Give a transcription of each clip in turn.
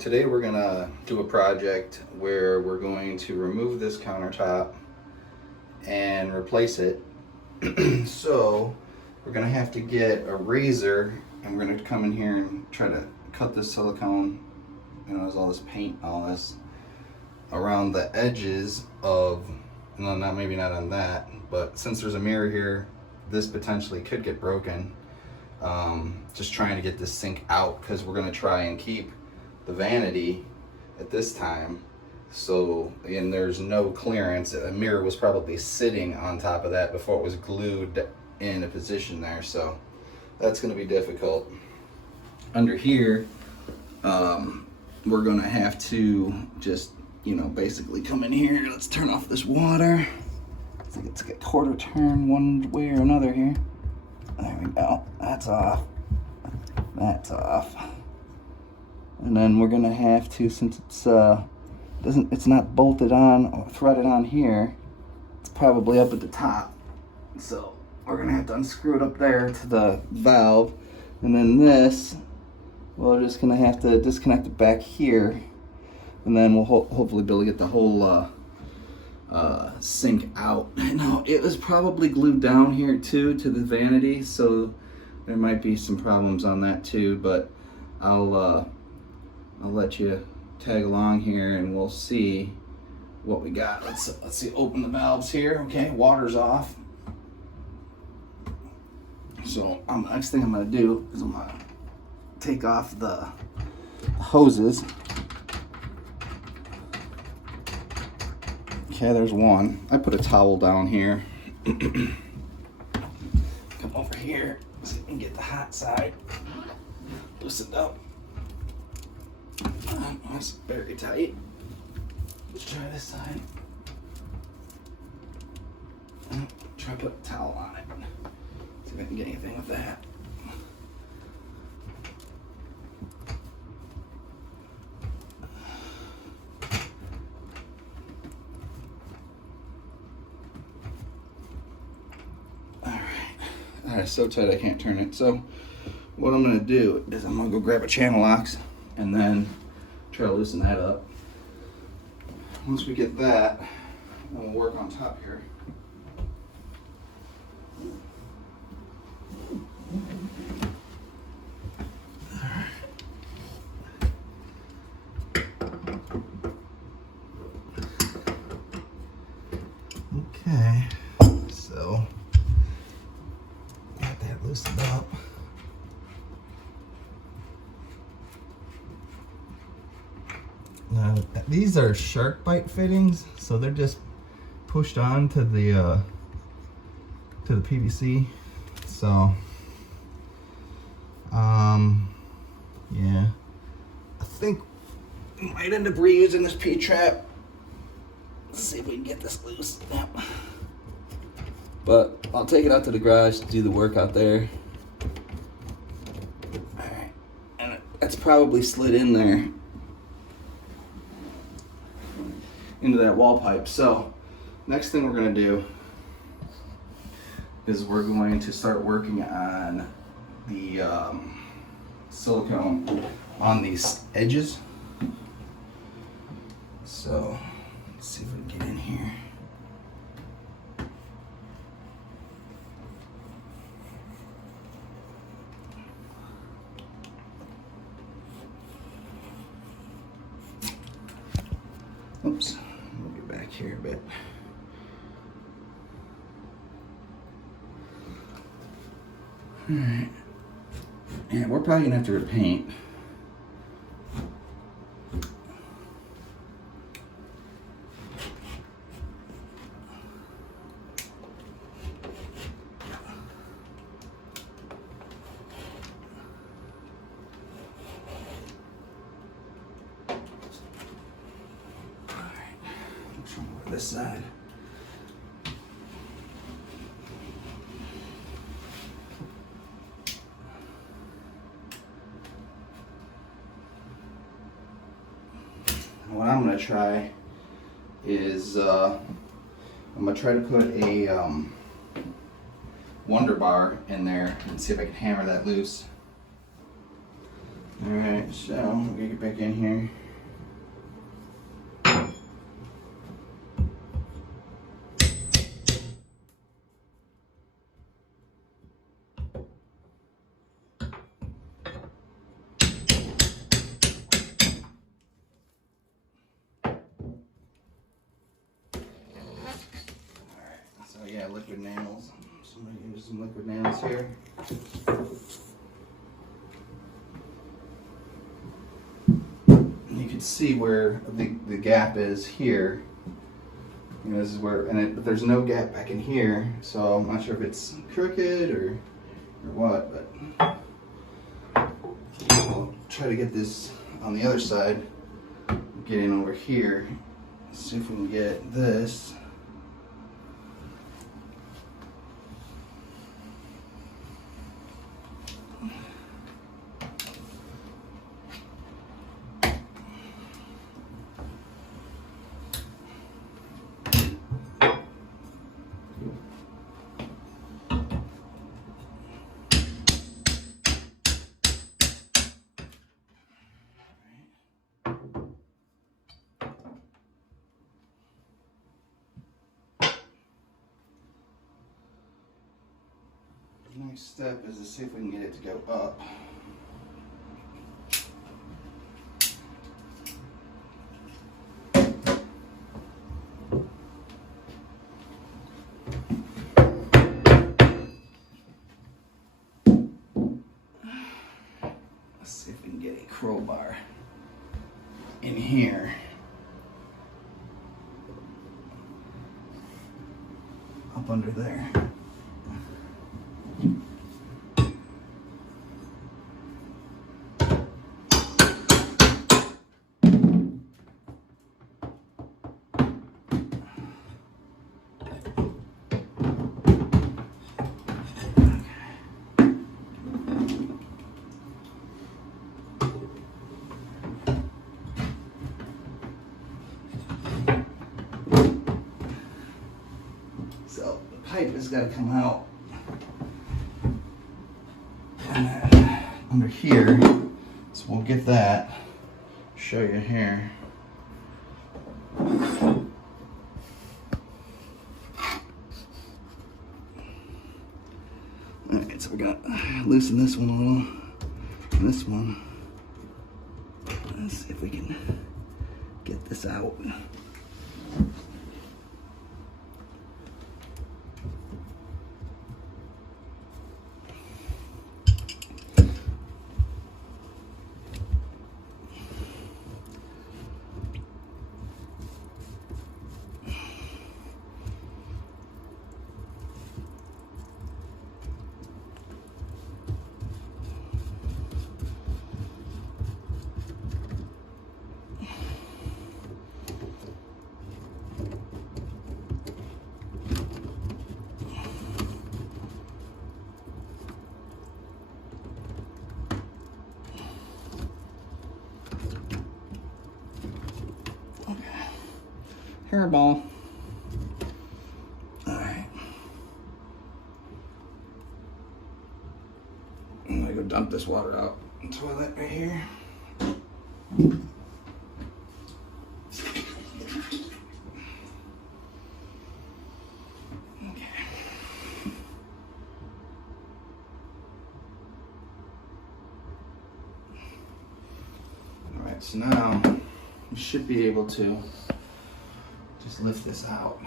today we're gonna do a project where we're going to remove this countertop and replace it. So we're gonna have to get a razor and we're gonna come in here and try to cut this silicone, you know, there's all this paint, all this around the edges of, no, not maybe not on that, but since there's a mirror here, this potentially could get broken. Just trying to get this sink out because we're gonna try and keep the vanity at this time. So, and there's no clearance. A mirror was probably sitting on top of that before it was glued in a position there. So that's gonna be difficult. Under here, we're gonna have to just, you know, basically come in here. Let's turn off this water. Let's get quarter turn one way or another here. There we go. That's off. That's off. And then we're gonna have to, since it's not bolted on or threaded on here, it's probably up at the top. So we're gonna have to unscrew it up there to the valve, and then this, we're just gonna have to disconnect it back here, and then we'll hopefully be able to get the whole sink out. Now it was probably glued down here too to the vanity, so there might be some problems on that too, but I'll let you tag along here and we'll see what we got. Let's see, open the valves here. Okay, water's off. So next thing I'm gonna do is I'm gonna take off the hoses. Okay, there's one. I put a towel down here. Come over here so we can get the hot side loosened up. That's very tight. Let's try this side. Try to put a towel on it. See if I can get anything with that. Alright, so tight I can't turn it. So what I'm gonna do is I'm gonna go grab a channel locks and then try to loosen that up. Once we get that, then we'll work on top here. Okay, so got that loosened up. Now these are shark bite fittings, so they're just pushed on to the PVC. So yeah, I think we might end up reusing this P-trap. Let's see if we can get this loose. Yep. But I'll take it out to the garage to do the work out there. Alright, and that's probably slid in there into that wall pipe. So next thing we're going to do is we're going to start working on the silicone on these edges. So let's see if we can get in here. Oops, we'll get back here a bit. Alright. Yeah, we're probably gonna have to repaint. This side. What I'm going to try is I'm going to try to put a Wonder Bar in there and see if I can hammer that loose. Alright, so I'm gonna get back in here. So yeah, liquid nails. So I'm gonna use some liquid nails here. You can see where the gap is here. You know, this is where, but there's no gap back in here, so I'm not sure if it's crooked or what, but I'll try to get this on the other side. Get in over here. See if we can get this. Next step is to see if we can get it to go up. Let's see if we can get a crowbar in here. Up under there. So the pipe has got to come out under here. So we'll get that. Show you here. Alright, so we got loosen this one a little. And this one. Let's see if we can get this out. Hairball. Alright. I'm gonna go dump this water out in the toilet right here. Okay. Alright, so now you should be able to just lift this out.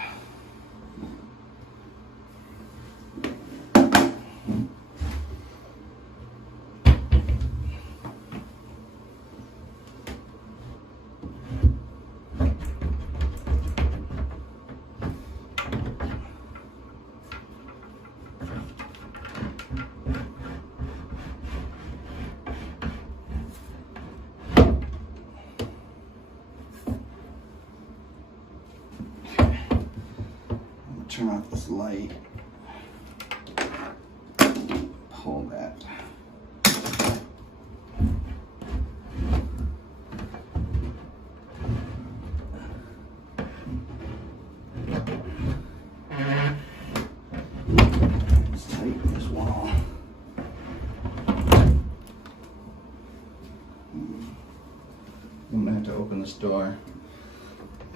Turn off this light, pull that. Let's tighten this wall.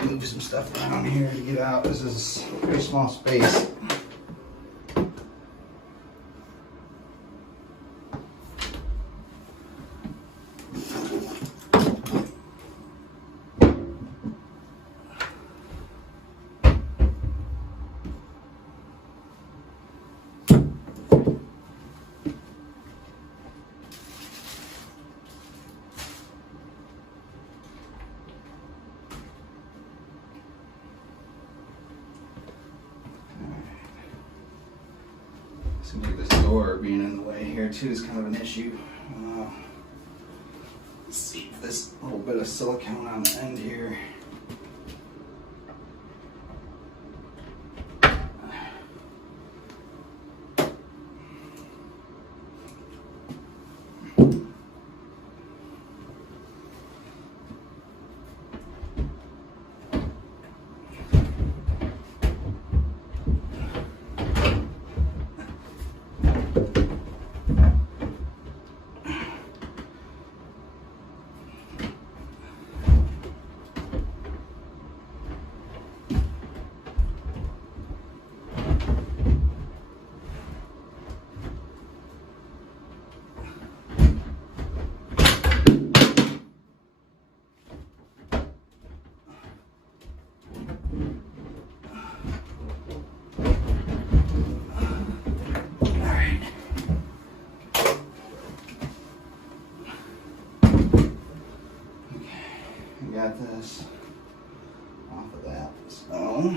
move some stuff around here to get out. This is a pretty small space. Seems like this door being in the way here too is kind of an issue. Let's see if this little bit of silicone on the end here. Got this off of that, so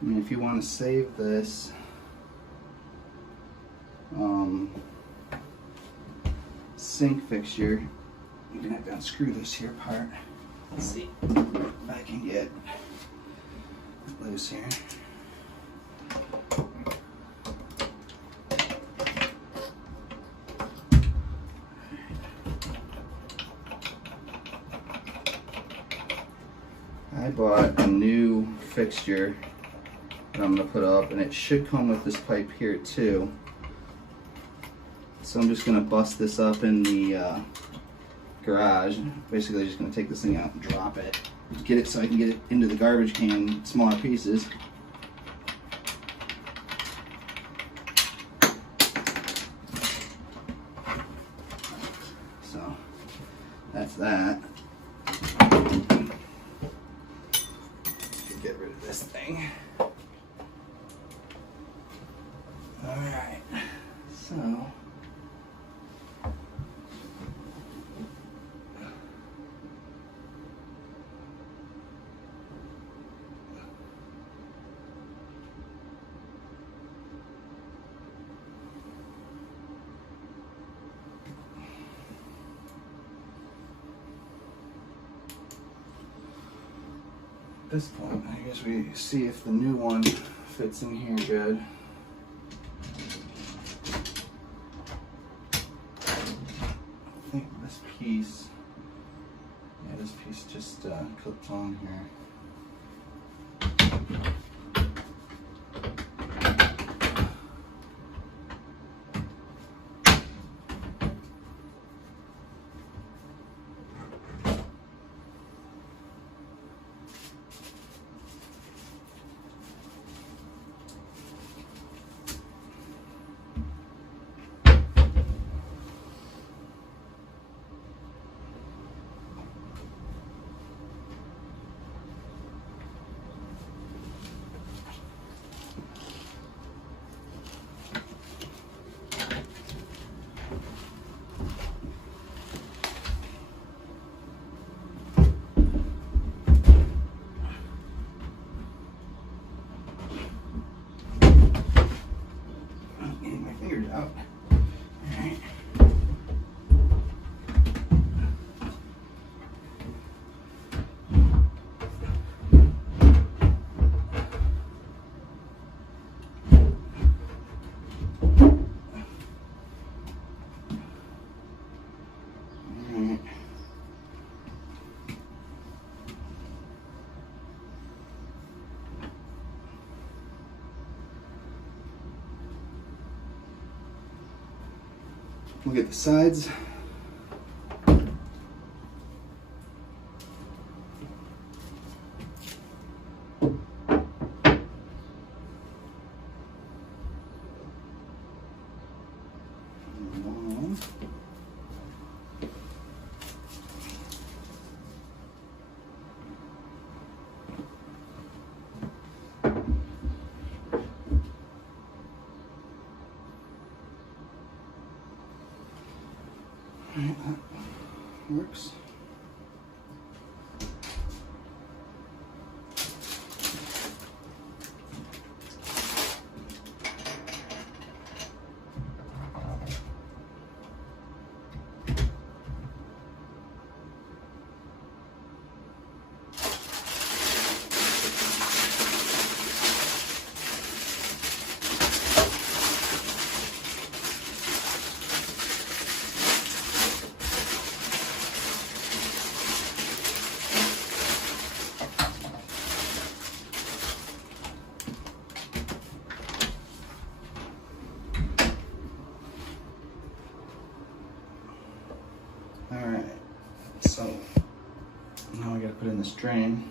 I mean, if you want to save this sink fixture, you're gonna have to unscrew this here part. Let's see if I can get it loose here. I bought a new fixture that I'm going to put up, and it should come with this pipe here too. So I'm just going to bust this up in the garage. Basically just going to take this thing out and drop it. Get it so I can get it into the garbage can in smaller pieces. So that's that. Get rid of this thing. Alright, so at this point, I guess we see if the new one fits in here good. I think this piece, yeah, this piece just clips on here. We'll get the sides. Alright, that works. Alright, so now we gotta put in this drain.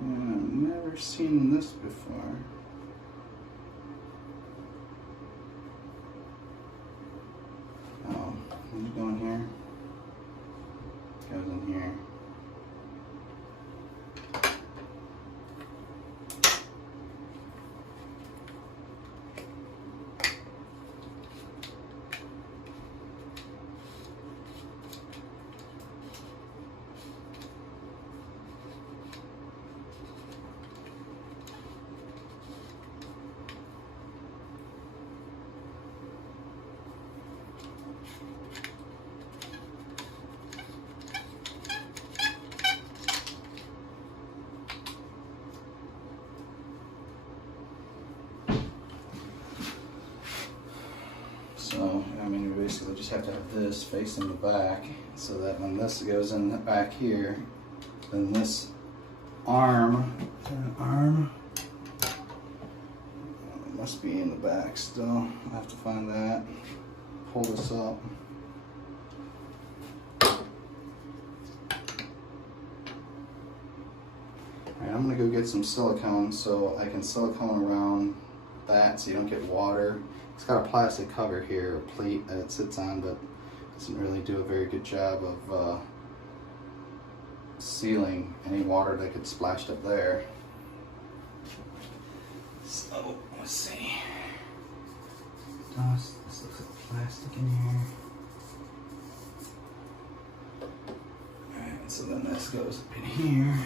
And I've never seen this before. Oh, you go in here, goes in here. So, I mean, you basically just have to have this facing the back so that when this goes in the back here, then this arm, it must be in the back still. I have to find that, pull this up. Alright, I'm gonna go get some silicone so I can silicone around that so you don't get water. It's got a plastic cover here, a plate that it sits on, but doesn't really do a very good job of sealing any water that gets splashed up there. So, let's see. This looks like plastic in here. Alright, so then this goes up in here.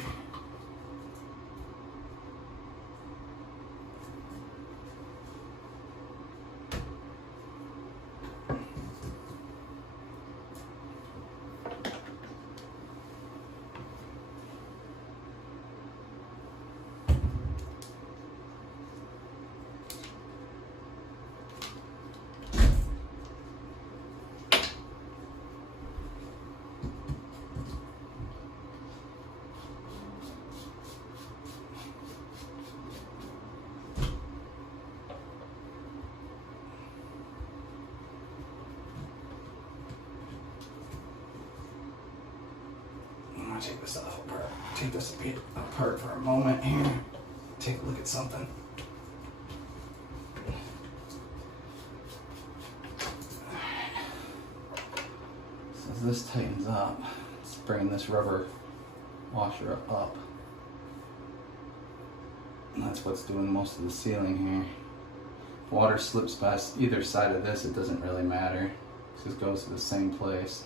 Take this off apart. Take this a bit apart for a moment here. Take a look at something. So as this tightens up, let's bring this rubber washer up. And that's what's doing most of the sealing here. If water slips past either side of this, it doesn't really matter. It just goes to the same place.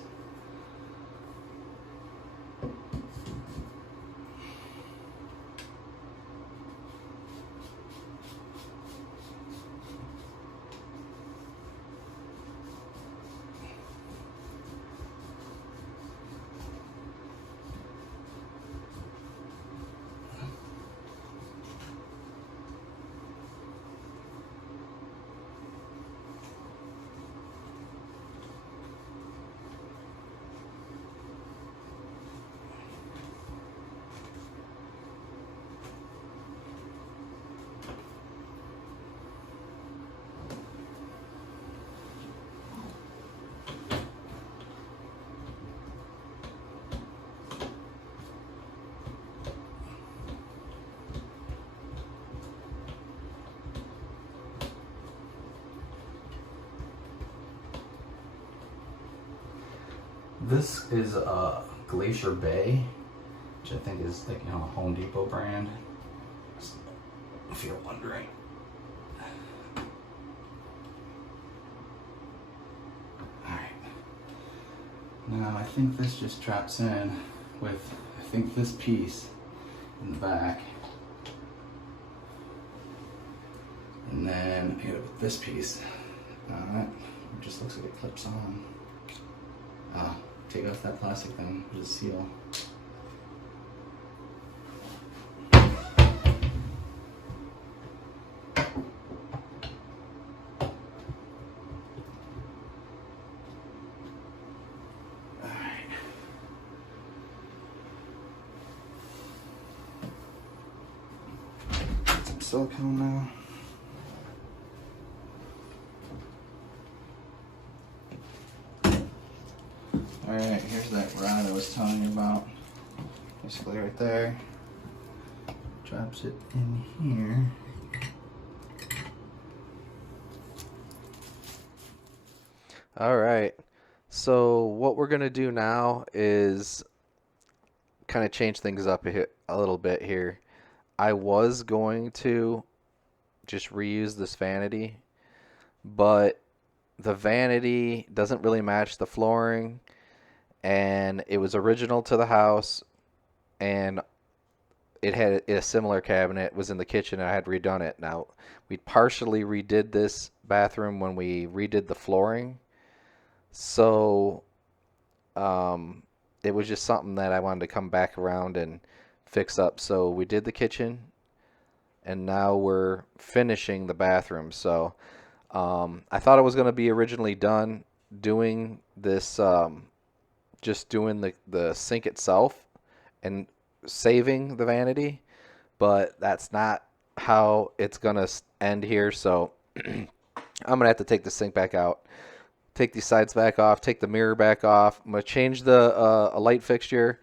This is a Glacier Bay, which I think is like, you know, a Home Depot brand. If you're wondering. Alright. Now I think this just drops in with, I think, this piece in the back. And then I hit it with this piece. It just looks like it clips on. Take off that plastic thing, put a seal. Alright. Some silicone now. Alright, here's that rod I was telling you about. Basically right there. Drops it in here. Alright, so what we're going to do now is kind of change things up a little bit here. I was going to just reuse this vanity, but the vanity doesn't really match the flooring, and it was original to the house, and it had a similar cabinet, was in the kitchen, and I had redone it. Now, we partially redid this bathroom when we redid the flooring, so it was just something that I wanted to come back around and fix up. So we did the kitchen, and now we're finishing the bathroom. So I thought it was going to be originally done doing this, just doing the sink itself and saving the vanity, but that's not how it's going to end here. So I'm going to have to take the sink back out, take these sides back off, take the mirror back off. I'm going to change the a light fixture,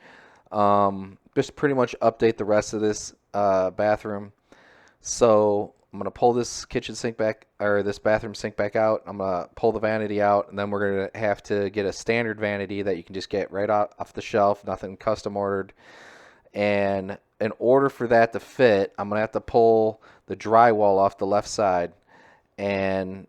just pretty much update the rest of this bathroom. So I'm going to pull this kitchen sink back, or this bathroom sink back out. I'm going to pull the vanity out, and then we're going to have to get a standard vanity that you can just get right off the shelf, nothing custom ordered. And in order for that to fit, I'm going to have to pull the drywall off the left side, and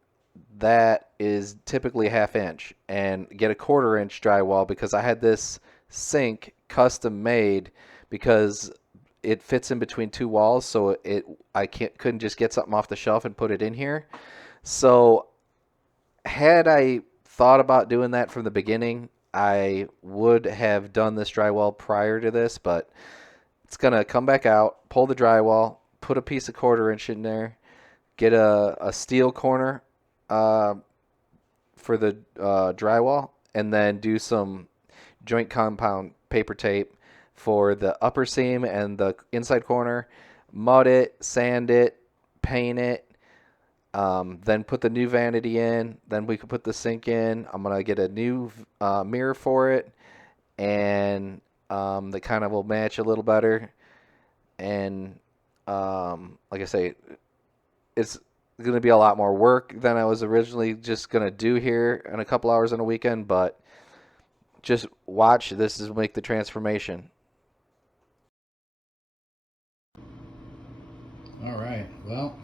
that is typically a 1/2 inch, and get a 1/4 inch drywall because I had this sink custom made because it fits in between two walls, so I couldn't just get something off the shelf and put it in here. So had I thought about doing that from the beginning, I would have done this drywall prior to this, but it's gonna come back out, pull the drywall, put a piece of 1/4 inch in there, get a steel corner for the drywall, and then do some joint compound paper tape for the upper seam and the inside corner, mud it, sand it, paint it, then put the new vanity in, then we can put the sink in. I'm going to get a new mirror for it, and that kind of will match a little better. And like I say, it's going to be a lot more work than I was originally just going to do here in a couple hours on a weekend, but just watch. This is make the transformation. All right, well,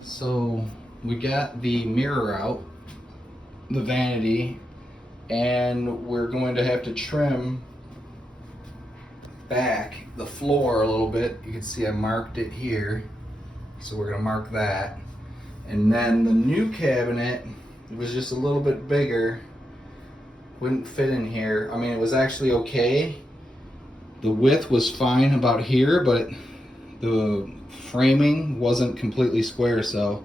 so we got the mirror out, the vanity, and we're going to have to trim back the floor a little bit. You can see I marked it here, so we're going to mark that. And then the new cabinet, it was just a little bit bigger, wouldn't fit in here. I mean, it was actually okay. The width was fine about here, but the framing wasn't completely square, so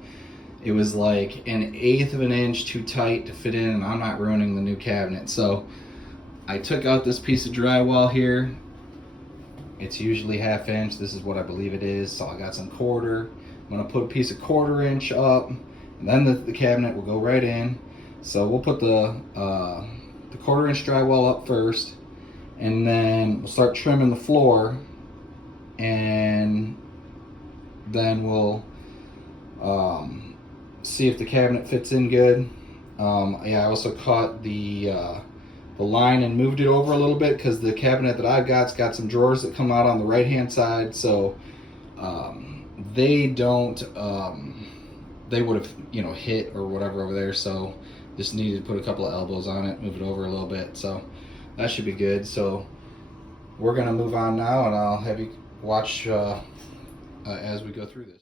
it was like 1/8 of an inch too tight to fit in, and I'm not ruining the new cabinet. So I took out this piece of drywall here. It's usually 1/2 inch. This is what I believe it is. So I got some 1/4. I'm gonna put a piece of 1/4 inch up, and then the cabinet will go right in. So we'll put the 1/4 inch drywall up first, and then we'll start trimming the floor, and then we'll see if the cabinet fits in good. Yeah, I also caught the the line and moved it over a little bit because the cabinet that I've got's got some drawers that come out on the right hand side, so they don't they would have, you know, hit or whatever over there, so just needed to put a couple of elbows on it, move it over a little bit, so that should be good. So we're gonna move on now, and I'll have you watch as we go through this.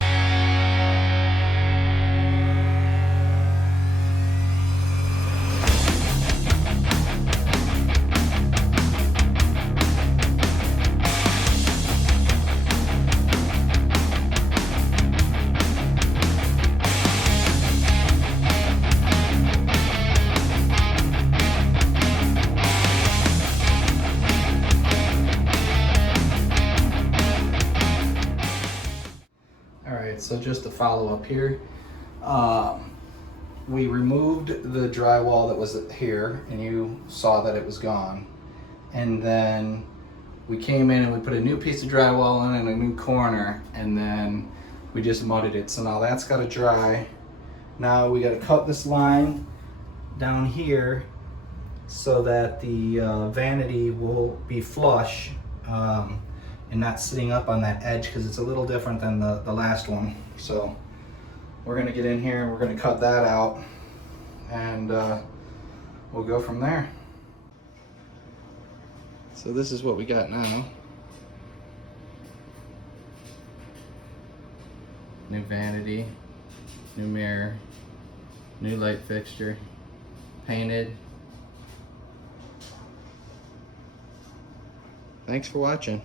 So just to follow up here, we removed the drywall that was here, and you saw that it was gone. And then we came in and we put a new piece of drywall in and a new corner, and then we just mudded it. So now that's got to dry. Now we got to cut this line down here so that the vanity will be flush. And not sitting up on that edge, because it's a little different than the last one. So we're gonna get in here and we're gonna cut that out, and we'll go from there. So this is what we got now. New vanity, new mirror, new light fixture, painted. Thanks for watching.